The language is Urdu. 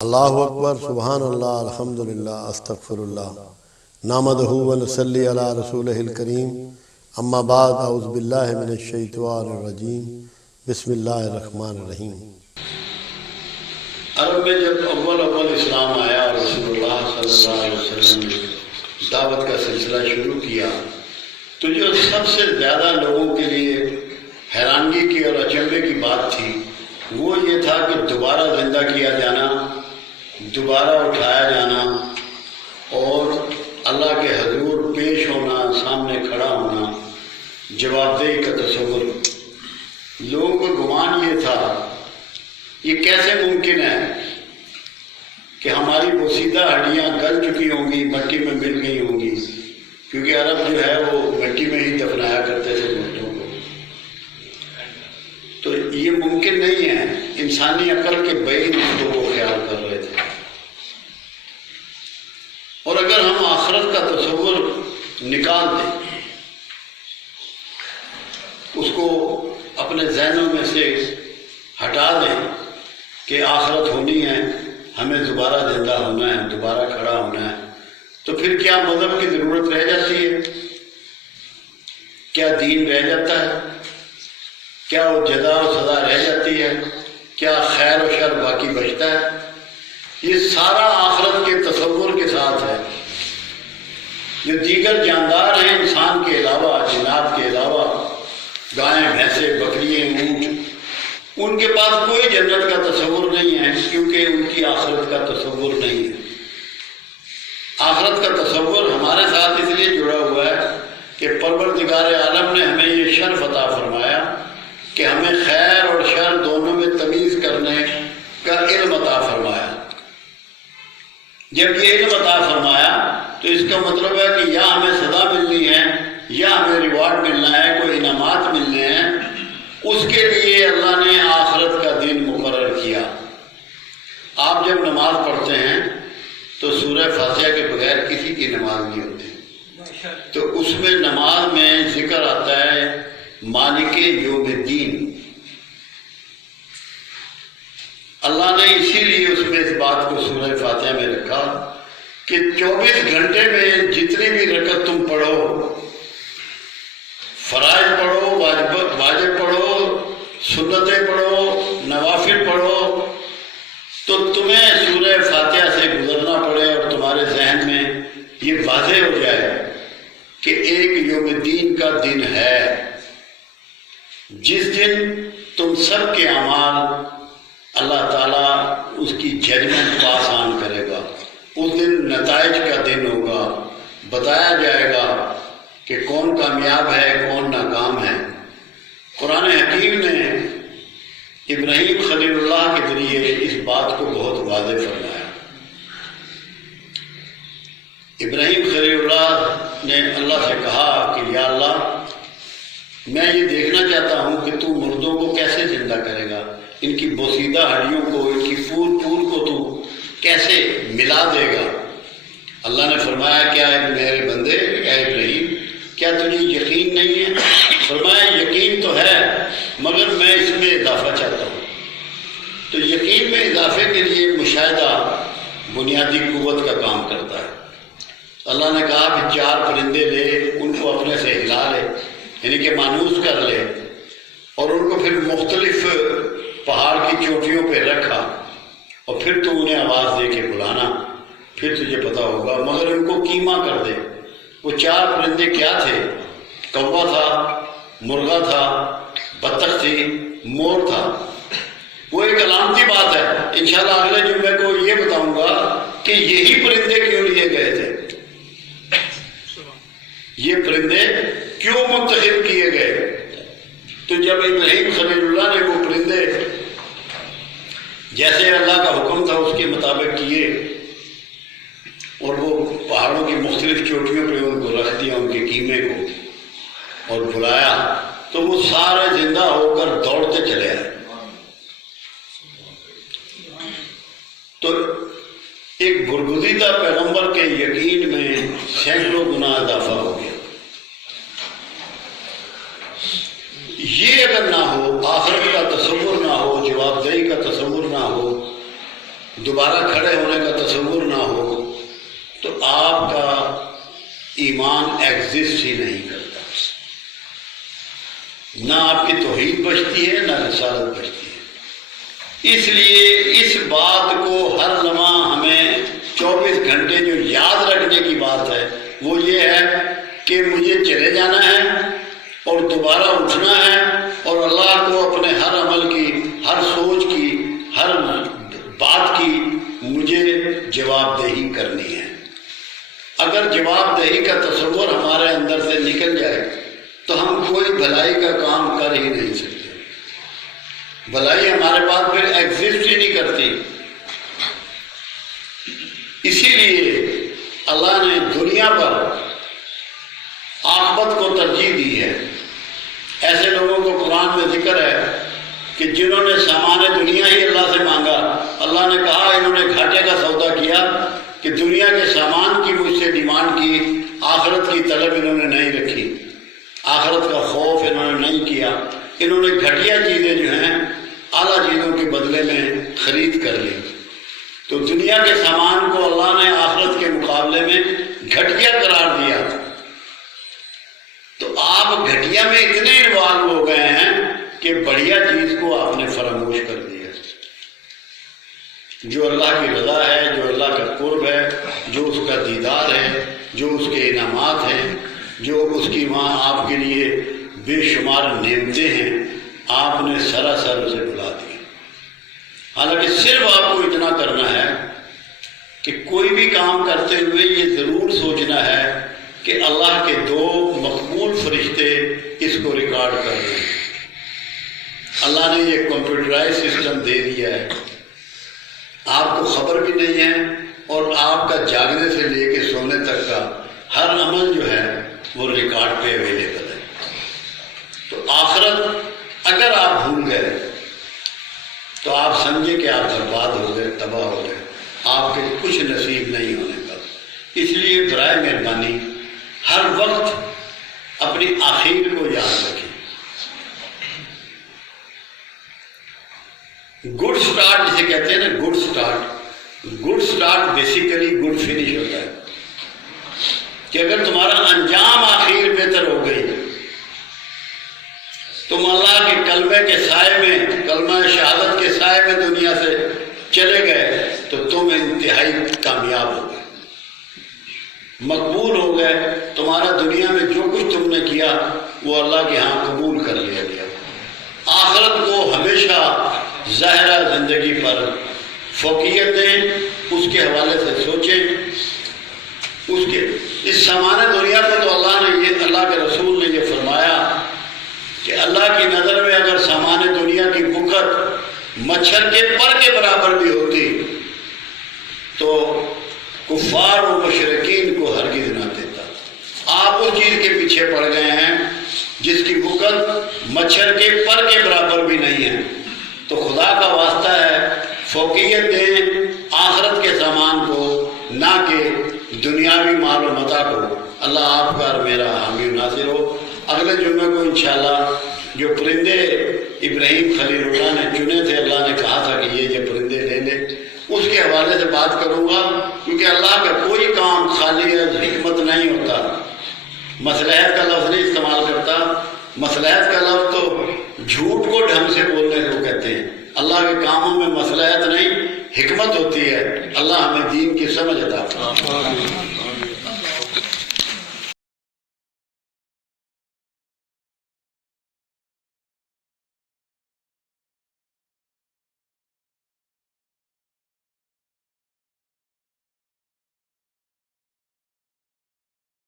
اللہ اکبر، سبحان اللہ، الحمدللہ، استغفر اللہ، نحمدہ و نصلی علی رسولہ الکریم، اما بعد، اعوذ باللہ من الشیطان الرجیم، بسم اللہ الرحمن الرحیم۔ عرب میں جب اول اسلام آیا اور رسول اللہ صلی اللہ علیہ وسلم نے دعوت کا سلسلہ شروع کیا تو جو سب سے زیادہ لوگوں کے لیے حیرانگی کی اور اچنبے کی بات تھی وہ یہ تھا کہ دوبارہ زندہ کیا جانا، دوبارہ اٹھایا جانا اور اللہ کے حضور پیش ہونا، سامنے کھڑا ہونا، جواب دہی کا تصور۔ لوگوں کا گمان یہ تھا یہ کیسے ممکن ہے کہ ہماری بوسیدہ ہڈیاں گل چکی ہوں گی، مٹی میں مل گئی ہوں گی، کیونکہ عرب جو ہے وہ مٹی میں ہی دفنایا کرتے تھے مردوں کو، تو یہ ممکن نہیں ہے۔ انسانی عقل کے بعید اس کو وہ خیال کر رہے تھے۔ اور اگر ہم آخرت کا تصور نکال دیں، اس کو اپنے ذہنوں میں سے ہٹا دیں کہ آخرت ہونی ہے، ہمیں دوبارہ زندہ ہونا ہے، دوبارہ کھڑا ہونا ہے، تو پھر کیا مذہب کی ضرورت رہ جاتی ہے؟ کیا دین رہ جاتا ہے؟ کیا وہ جزا و سزا رہ جاتی ہے؟ کیا خیر و شر باقی بچتا ہے؟ یہ سارا آخرت کے تصور کے ساتھ ہے۔ جو دیگر جاندار ہیں انسان کے علاوہ، جنات کے علاوہ، گائیں، بھینسیں، بکریاں، اونٹ، ان کے پاس کوئی جنت کا تصور نہیں ہے، کیونکہ ان کی آخرت کا تصور نہیں ہے۔ آخرت کا تصور ہمارے ساتھ اس لیے جڑا ہوا ہے کہ پروردگار عالم نے ہمیں یہ شرف عطا فرمایا کہ ہمیں خیر اور شر دونوں میں تمیز کرنے کا علم عطا فرمایا۔ جب یہ علم عطا فرمایا تو اس کا مطلب ہے کہ یا ہمیں سزا ملنی ہے یا ہمیں ریوارڈ ملنا ہے، کوئی انعامات ملنے ہیں، اس کے لیے اللہ نے آخرت کا دن مقرر کیا۔ آپ جب نماز پڑھتے ہیں تو سورہ فاتحہ کے بغیر کسی کی نماز نہیں ہوتی، تو اس میں نماز میں ذکر آتا ہے مالک یوم الدین۔ اللہ نے اسی لیے اس میں اس بات کو سورہ فاتحہ میں رکھا کہ 24 گھنٹے میں جتنی بھی رکعت تم پڑھو، فرائض پڑھو، واجب پڑھو، سنتیں پڑھو، نوافل پڑھو، تو تمہیں سورہ فاتحہ سے گزرنا پڑے اور تمہارے ذہن میں یہ واضح ہو جائے کہ ایک یوم الدین کا دن ہے جس دن تم سب کے اعمال اللہ تعالیٰ اس کی ججمنٹ پاس آن کرے گا۔ اس دن نتائج کا دن ہوگا، بتایا جائے گا کہ کون کامیاب ہے، کون ناکام ہے۔ قرآن حکیم نے ابراہیم خلیل اللہ کے ذریعے اس بات کو بہت واضح فرمایا۔ ابراہیم خلیل اللہ نے اللہ سے کہا کہ یا اللہ، میں یہ دیکھنا چاہتا ہوں کہ تو مردوں کو کیسے زندہ کرے گا، ان کی بوسیدہ ہڈیوں کو، ان کی پھول کو تو کیسے ملا دے گا۔ اللہ نے فرمایا کیا میرے بندے، اے ابراہیم، کیا تجھے یقین نہیں ہے؟ فرمایا یقین تو ہے مگر میں اس میں اضافہ چاہتا ہوں۔ تو یقین میں اضافے کے لیے مشاہدہ بنیادی قوت کا کام کرتا ہے۔ اللہ نے کہا کہ 4 پرندے لے، ان کو اپنے سے ہلا لے، یعنی کہ مانوس کر لے، اور ان کو پھر مختلف پہاڑ کی چوٹیوں پہ رکھا، اور پھر تو انہیں آواز دے کے بلانا، پھر تجھے پتا ہوگا، مگر ان کو کیما کر دے۔ وہ 4 پرندے کیا تھے؟ کوا تھا، مرغا تھا، بطخ تھی، مور تھا۔ وہ ایک علامتی بات ہے، انشاءاللہ اگلے جمعے کو یہ بتاؤں گا کہ یہی پرندے کیوں لیے گئے تھے، یہ پرندے کیوں منتخب کیے گئے۔ تو جب ابراہیم خلیل اللہ نے وہ پرندے جیسے اللہ کا حکم تھا اس کے مطابق کیے اور وہ پہاڑوں کی مختلف چوٹیوں پہ ان کو رکھ دیا، ان کے کیمے کو، اور بلایا، تو وہ سارے زندہ ہو کر دوڑتے چلے آئے۔ تو ایک برگزیدہ پیغمبر کے یقین میں سینکڑوں گنا اضافہ ہو گیا۔ یہ اگر نہ ہو، آخرت کا تصور نہ ہو، جواب دہی کا تصور نہ ہو، دوبارہ دوبارہ کھڑے ہونے کا تصور نہ ہو تو آپ کا ایمان ایگزسٹ ہی نہیں کرتا، نہ آپ کی توحید بچتی ہے نہ رسالت بچتی ہے۔ اس لیے اس بات کو ہر لمحہ ہمیں 24 گھنٹے جو یاد رکھنے کی بات ہے وہ یہ ہے کہ مجھے چلے جانا ہے اور دوبارہ اٹھنا ہے، اور اللہ کو اپنے ہر عمل کی، ہر سوچ کی، ہر بات کی مجھے جواب دہی کرنی ہے۔ اگر جواب دہی کا تصور ہمارے اندر سے نکل جائے تو ہم کوئی بھلائی کا کام کر ہی نہیں سکتے، بھلائی ہمارے پاس پھر ایگزسٹ ہی نہیں کرتی۔ اسی لیے اللہ نے دنیا پر عاقبت کو ترجیح دی ہے۔ ایسے لوگوں کو قرآن میں ذکر ہے کہ جنہوں نے سامان دنیا ہی اللہ سے مانگا، اللہ نے کہا انہوں نے گھاٹے کا سودا کیا کہ دنیا کے سامان کی مجھ سے ڈیمانڈ کی، آخرت کی طلب انہوں نے نہیں رکھی، آخرت کا خوف انہوں نے نہیں کیا، انہوں نے گھٹیا چیزیں جو ہیں اعلیٰ چیزوں کے بدلے میں خرید کر لی۔ تو دنیا کے سامان کو اللہ نے آخرت کے مقابلے میں گھٹیا قرار دیا۔ تو آپ گھٹیا میں اتنے انوالو ہو گئے ہیں کہ بڑھیا چیز کو آپ نے فراموش کر دیا۔ جو اللہ کی رضا ہے، جو اللہ کا قرب ہے، جو اس کا دیدار ہے، جو اس کے انعامات ہیں، جو اس کی وہاں آپ کے لیے بے شمار نعمتیں ہیں، آپ نے سراسر اسے بھلا دیا۔ حالانکہ صرف آپ کو اتنا کرنا ہے کہ کوئی بھی کام کرتے ہوئے یہ ضرور سوچنا ہے کہ اللہ کے 2 مقبول فرشتے اس کو ریکارڈ کر دیں۔ اللہ نے یہ کمپیوٹرائز سسٹم دے دیا ہے، آپ کو خبر بھی نہیں ہے، اور آپ کا جاگنے سے لے کے سونے تک کا ہر عمل جو ہے وہ ریکارڈ پہ اویلیبل ہے۔ تو آخرت اگر آپ بھول گئے تو آپ سمجھے کہ آپ برباد ہو گئے، تباہ ہو گئے، آپ کے کچھ نصیب نہیں ہونے کا۔ اس لیے برائے مہربانی ہر وقت اپنی آخر کو یاد رکھیں۔ گڈ سٹارٹ جسے کہتے ہیں نا، good start basically good finish ہوتا ہے کہ اگر تمہارا انجام آخر بہتر ہو گئی، تم اللہ کے کلمے کے سائے میں، کلمہ شہادت کے سائے میں دنیا سے چلے گئے تو تم انتہائی کامیاب ہو گئے، مقبول ہو گئے، تمہارا دنیا میں جو کچھ تم نے کیا وہ اللہ کے ہاں قبول کر لیا گیا۔ آخرت کو ہمیشہ ظاہرہ زندگی پر فوقیت دیں، اس کے حوالے سے سوچیں۔ اس سامان دنیا پہ تو اللہ کے رسول نے یہ فرمایا کہ اللہ کی نظر میں اگر سامان دنیا کی بکت مچھر کے پر کے برابر بھی ہوتی تو کفار و مشرکین کو ہرگز نہ دیتا۔ آپ اس چیز کے پیچھے پڑ گئے ہیں جس کی بکت مچھر کے پر کے برابر بھی نہیں ہے۔ تو خدا کا واسطہ ہے فوقیت دیں آخرت کے سامان کو، نہ کہ دنیاوی مال و متاع کو۔ اللہ آپ کا اور میرا حامی و ناصر ہو۔ اگلے جمعے کو انشاءاللہ جو پرندے ابراہیم خلیل اللہ نے چنے تھے، اللہ نے کہا تھا کہ یہ پرندے لے لے، اس کے حوالے سے بات کروں گا، کیونکہ اللہ کا کوئی کام خالی حکمت نہیں ہوتا۔ مصلحت کا لفظ نہیں استعمال کرتا، مصلحت کا لفظ تو جھوٹ کو ڈھنگ سے بولنے کو کہتے ہیں۔ اللہ کے کاموں میں مصلحت نہیں، حکمت ہوتی ہے۔ اللہ ہمیں دین کی سمجھ عطا فرمائے۔